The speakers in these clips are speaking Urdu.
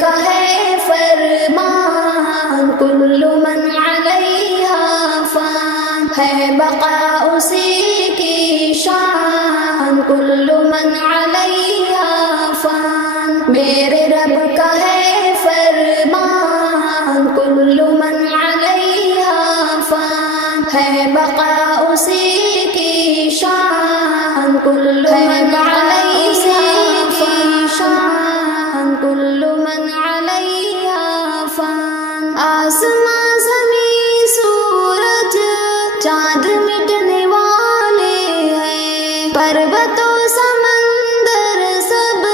کا ہے فرمان، کل من علیہا فان، ہے بقا اسی کی شان، کل من علیہا فان، میرے رب کا ہے فرمان، کل من علیہا فان، ہے بقا اسی کی شان، کل من علیہا فان، کل من علیہا فان، آسمان زمین سورج چاند مٹنے والے ہیں، پربت و سمندر سب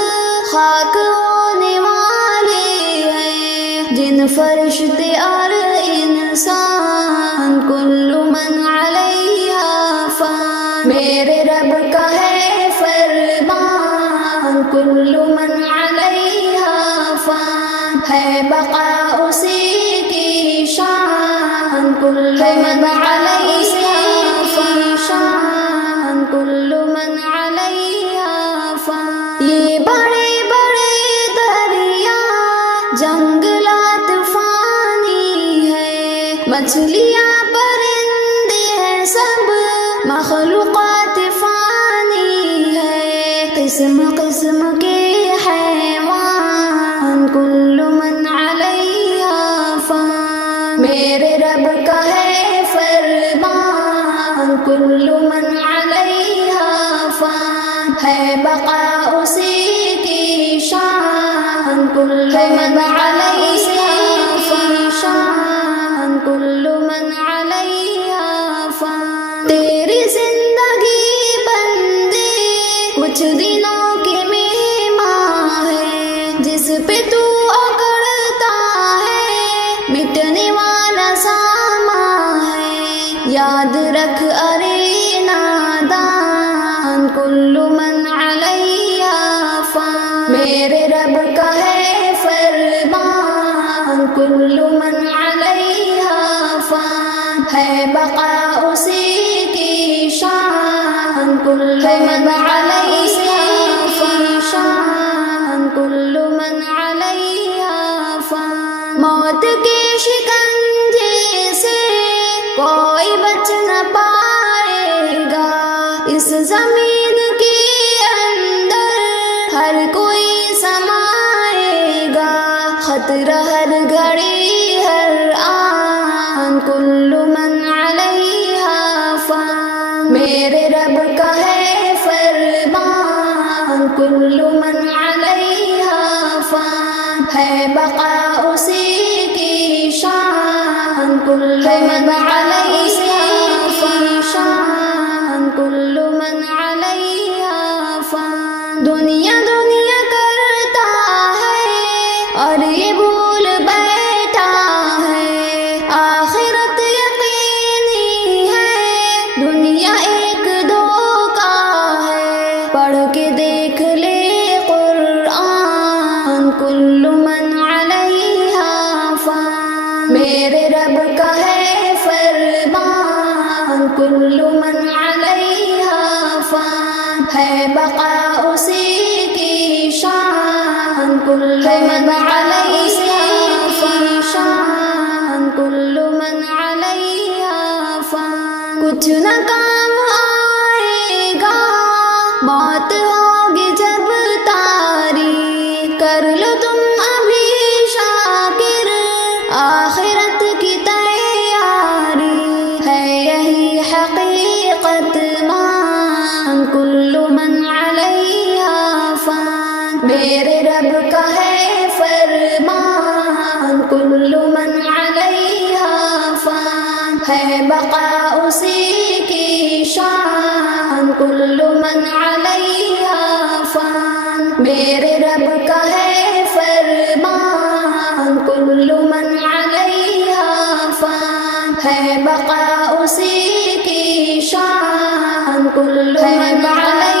خاک ہونے والے ہیں، جن فرشتے اور انسان، کل من علیہا فان، میرے رب کا ہے فرمان، کل من علیہا فان، ہے بقا اسی کی شان، کل من علیہا فان، کل من علیہا فان، یہ بڑے بڑے دریا جنگلات فانی ہے، مچھلیاں پرندے ہیں سب مخلوقات فانی ہے، قسم قسم کے حیوان، کل من علیہا فان، میرے رب کا ہے فرمان، کل من علیہا فان، ہے بقا اسی کی شان، کل من علیہا فان، کل من علیہا فان، تیری زندگی بندے کچھ دنوں کے مہمان ہے، جس پہ تو اکڑتا ہے مٹنے والا سامان ہے، یاد رکھ ارے نادان، کل من علیہا فان، میرے رب کا ہے فرمان، کل من علیہا فان، ہے بقا اسی کی شان، کل من علیہا فان، کل من علیہا فان، موت کے شکنجے سے کوئی بچ نہ پائے گا، اس زمین کے اندر ہر کوئی سمائے گا، خطرہ ہر گھڑی ہر آن، کل من علیہا فان، میرے رب کا ہے فرمان، کل من علیہا فان، ہے بقا اسی کی شان، کل من علیہا فان، کل من علیہا فان، دنیا دنیا کرتا ہے اور یہ بھول بیٹھا ہے، آخرت یقینی ہے، دنیا ایک دھوکہ ہے، پڑھ کے دیکھ لے قرآن، کل من علیہا فان، میرے رب کا ہے فرمان، کل من علیہا فان، ہے بقا اسی کی شان، کل من علیہا فان، کل من علیہا فان، کچھ نہ کام آئے گا، موت ہوگی جب تاری، کر لو تم ابھی شاکر، آخرت کی تیاری ہے یہی حقیقت مان، کل من علیہا فان، میرے رب کا ہے فرمان، کل من علیہا فان، ہے بقا اسی کی شان، کل من علیہا فان، میرے رب کا ہے فرمان، کل من علیہا فان، ہے بقا اسی کی شان، کل من علیہا